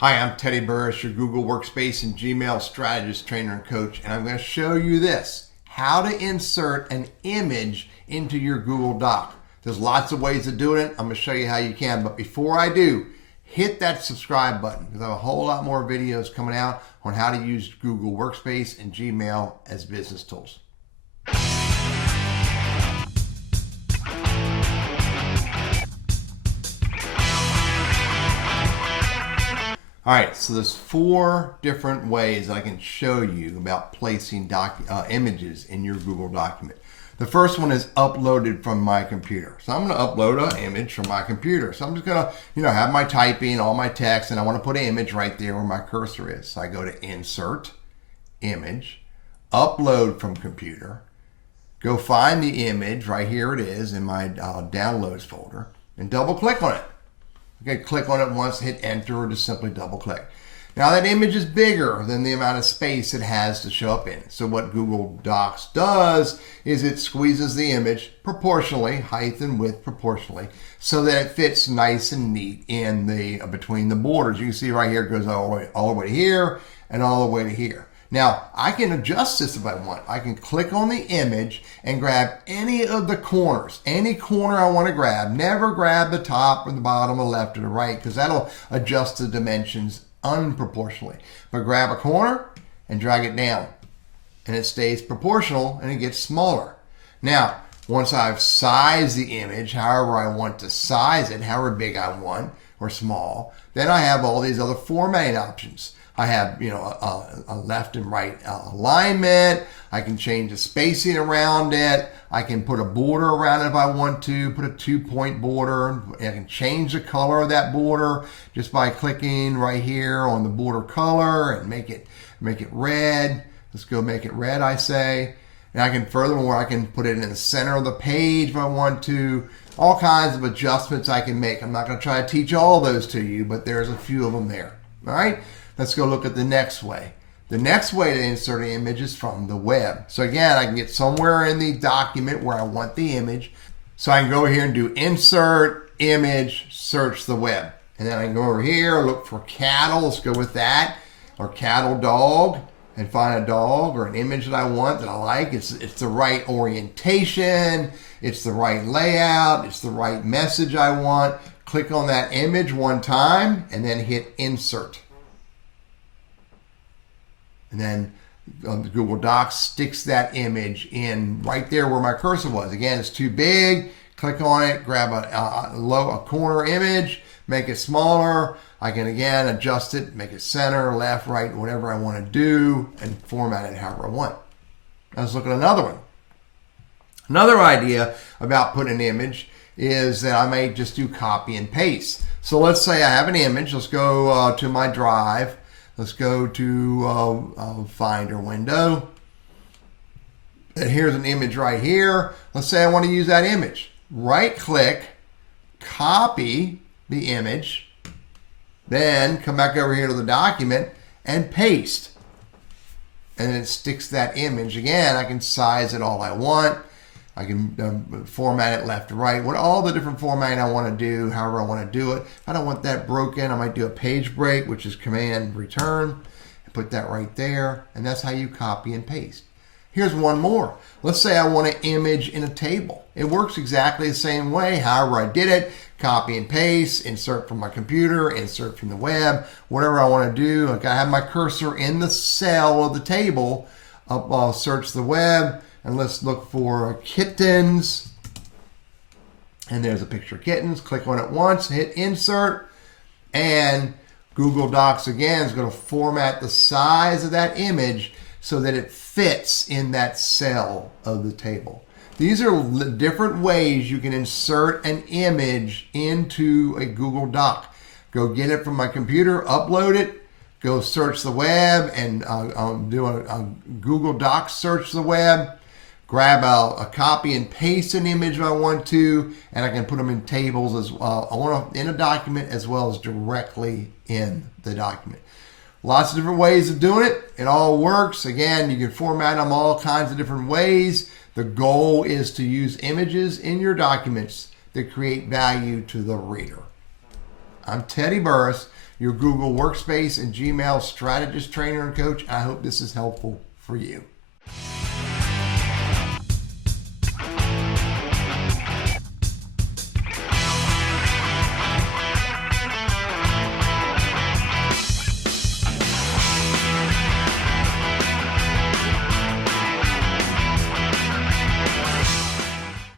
Hi, I'm Teddy Burris, your Google Workspace and Gmail strategist, trainer, and coach, and I'm going to show you this, how to insert an image into your Google Doc. There's lots of ways of doing it. I'm going to show you how you can, but before I do, hit that subscribe button because I have a whole lot more videos coming out on how to use Google Workspace and Gmail as business tools. All right, so there's 4 different ways I can show you about placing images in your Google document. The first one is uploaded from my computer. So I'm going to upload an image from my computer. So I'm just going to, have my typing, all my text, and I want to put an image right there where my cursor is. So I go to Insert, Image, Upload from Computer, go find the image, right here it is in my Downloads folder, and double click on it. Okay, click on it once, hit enter, or just simply double click. Now that image is bigger than the amount of space it has to show up in. So what Google Docs does is it squeezes the image proportionally, height and width proportionally, so that it fits nice and neat in the between the borders. You can see right here it goes all the way to here and all the way to here. Now, I can adjust this if I want. I can click on the image and grab any of the corners. Any corner I want to grab. Never grab the top or the bottom or the left or the right because that'll adjust the dimensions unproportionally. But grab a corner and drag it down. And it stays proportional and it gets smaller. Now, once I've sized the image, however I want to size it, however big I want or small, then I have all these other formatting options. I have, a left and right alignment. I can change the spacing around it. I can put a border around it if I want to, put a 2-point border. I can change the color of that border just by clicking right here on the border color and make it red. Let's go make it red, I say. And I can, furthermore, I can put it in the center of the page if I want to. All kinds of adjustments I can make. I'm not going to try to teach all those to you, but there's a few of them there. All right? Let's go look at the next way. The next way to insert an image is from the web. So again, I can get somewhere in the document where I want the image. So I can go here and do Insert, Image, Search the Web. And then I can go over here, look for cattle. Let's go with that. Or cattle dog. And find a dog or an image that I want, that I like. It's the right orientation. It's the right layout. It's the right message I want. Click on that image one time and then hit Insert. And then the Google Docs sticks that image in right there where my cursor was. Again, it's too big. Click on it, grab a corner image, make it smaller. I can again adjust it, make it center, left, right, whatever I want to do, and format it however I want. Now let's look at another one. Another idea about putting an image is that I may just do copy and paste. So let's say I have an image. Let's go to my drive. Let's go to Finder window. And here's an image right here. Let's say I want to use that image. Right click, copy the image, then come back over here to the document and paste. And then it sticks that image. Again, I can size it all I want. I can format it left to right, all the different formatting I want to do, however I want to do it. If I don't want that broken, I might do a page break, which is Command Return, and put that right there, and that's how you copy and paste. Here's one more. Let's say I want an image in a table. It works exactly the same way, however I did it. Copy and paste, insert from my computer, insert from the web, whatever I want to do. I gotta have my cursor in the cell of the table. I'll search the web. And let's look for kittens. And there's a picture of kittens. Click on it once, hit insert. And Google Docs again is going to format the size of that image so that it fits in that cell of the table. These are different ways you can insert an image into a Google Doc. Go get it from my computer, upload it. Go search the web and do a Google Docs search the web. Grab a copy and paste an image if I want to, and I can put them in tables as well, in a document as well as directly in the document. Lots of different ways of doing it. It all works. Again, you can format them all kinds of different ways. The goal is to use images in your documents that create value to the reader. I'm Teddy Burris, your Google Workspace and Gmail strategist, trainer, and coach. I hope this is helpful for you.